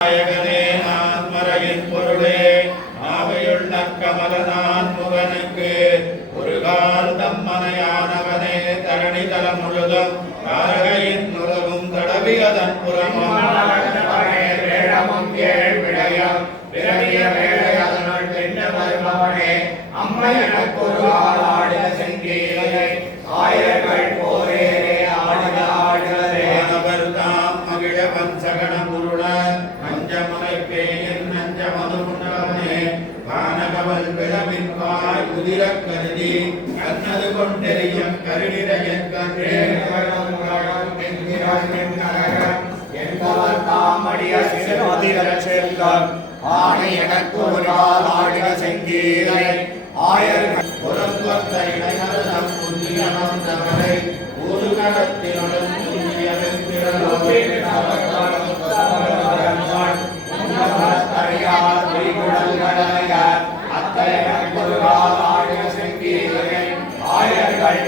நாயகனே நான்மறையின் பொருளே நாவையுள்ள கமலநான் முகனுக்கு ஒரு கால் தம்மனையானவனே தரணி தலம் முழுதும் தாரகையின் உலகும் தடவியதன் புறமும் வேடமும் ஏழ் விடயம் விரவிய வேலை அதனுள் பெண்ண வருபவனே அம்மை எனக்கு ஒரு ஆளாடிய செங்கீரை ஆயர்கள் போரேரே ஆடிய ஆடுகளே அவர் தாம் மகிழ பஞ்சகண முருள பஞ்சமுனைப்பேன் நஞ்சமது முன்னவனே வானகவல் விளவின் வாய் உதிர கருதி கண்ணது கொண்டெறியும் கருணிரையன் கன்றே என்பவர் தாமடிய சிறுமதிரச் செல்கம் ஆணை எனக்கு ஒரு ஆளாடிய செங்கீரை ஆயர்கள் புறங்கொத்த இடைமருதம் புண்ணியமம் தவறை ஒரு கரத்தினுடன் புண்ணியவெந்திரலோ